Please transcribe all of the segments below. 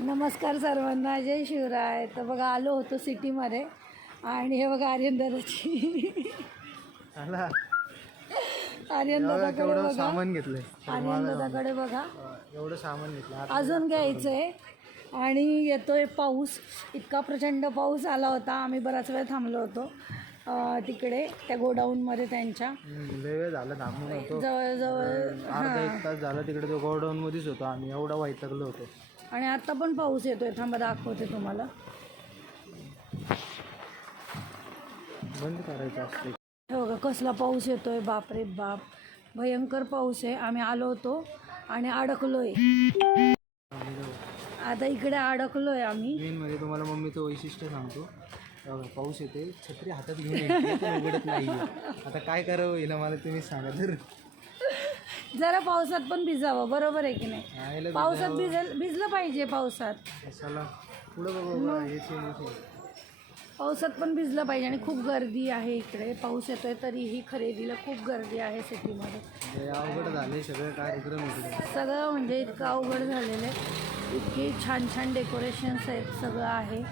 नमस्कार सर्वांना जय शिवराय. तर बघा आलो होतो सिटीमध्ये. आणि हे बघा आर्यन आला. आर्यन दादाकडे केवढं बघा. सामान घेतलंय. आर्यन दादाकडे बघा. एवढं सामान घेतलं. आता अजून घ्यायचं आहे आणि येतोय पाऊस. इतका प्रचंड पाऊस आला होता. आम्ही बराच वेळ थांबलो होतो. अं, तिकडे त्या गोडाऊनमध्ये त्यांच्या. हम्म, लय वेळ झालं थांबून होतो. जवळजवळ अर्धा एक तास झाला तिकडे. तो गोडाऊन मध्येच होतो आम्ही. एवढा वैतागलो होतो. आणि आता पण पाऊस येतोय. थांबा दाखवते तुम्हाला. बंद करायचं असते हे बघा कसला पाऊस येतोय. बाप रे बाप. भयंकर पाऊस आहे. आम्ही आलो होतो आणि अडकलोय. आता इकडे अडकलोय आम्ही. मेन मध्ये तुम्हाला मम्मीचं वैशिष्ट्य सांगतो. बघा, पाऊस येते छत्री हातात घेऊन येते, पण उघडत नाही आता काय करावं हिला मला तुम्ही सांगा. तर जरा पावसात पण भिजावं बरोबर आहे की नाही? पावसात भिजल भिजलं पाहिजे पावसात. हे. पावसात पण भिजलं पाहिजे आणि खूप गर्दी आहे इकडे. पाऊस येतोय तरीही खरेदीला खूप गर्दी आहे सिटीमध्ये. अवघड झाले सगळे कार्यक्रम सगळं म्हणजे इतकं अवघड झालेलं आहे. इतके छान छान डेकोरेशन्स आहेत सगळं आहे.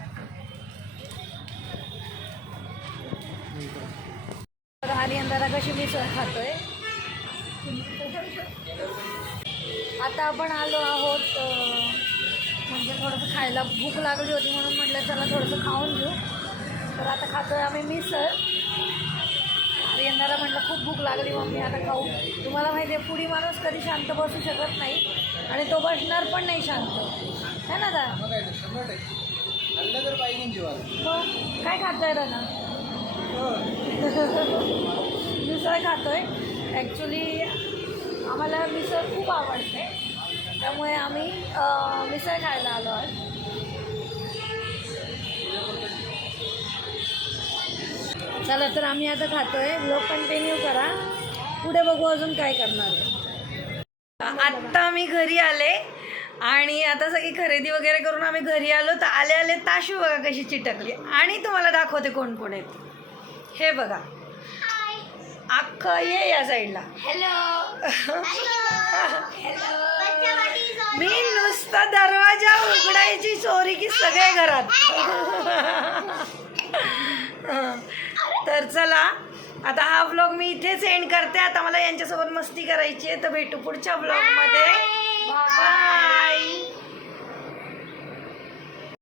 हरियंदाला कशी मिसळ खातोय. आता आपण आलो आहोत म्हणजे थोडंसं खायला भूक लागली होती म्हणून म्हटलं चला थोडंसं खाऊन घेऊ. तर आता खातोय आम्ही मिसळ. हरियंदाला म्हटलं खूप भूक लागली मम्मी आता खाऊ. तुम्हाला माहिती आहे पुढी माणूस कधी शांत बसू शकत नाही आणि तो बसणार पण नाही शांत. है ना दादा मग काय खातोय दादा? मिसळ खातोय. ॲक्च्युली आम्हाला मिसळ खूप आवडते. त्यामुळे आम्ही मिसळ खायला आलो आहे चला तर आम्ही आता खातोय. ब्लॉग कंटिन्यू करा. पुढे बघू अजून काय करणार आत्ता आम्ही घरी आले. आणि आता सगळी खरेदी वगैरे करून आम्ही घरी आलो. तर आले आले ताशू बघा कशी चिटकली. आणि तुम्हाला दाखवते कोण कोण आहेत. हे बघा. अख्खं ये या साईडला. मी नुसता दरवाजा उघडायची चोरी की सगळे घरात. तर चला आता हा ब्लॉग मी इथेच एंड करते. आता मला यांच्यासोबत मस्ती करायची आहे. तर भेटू पुढच्या ब्लॉगमध्ये बाय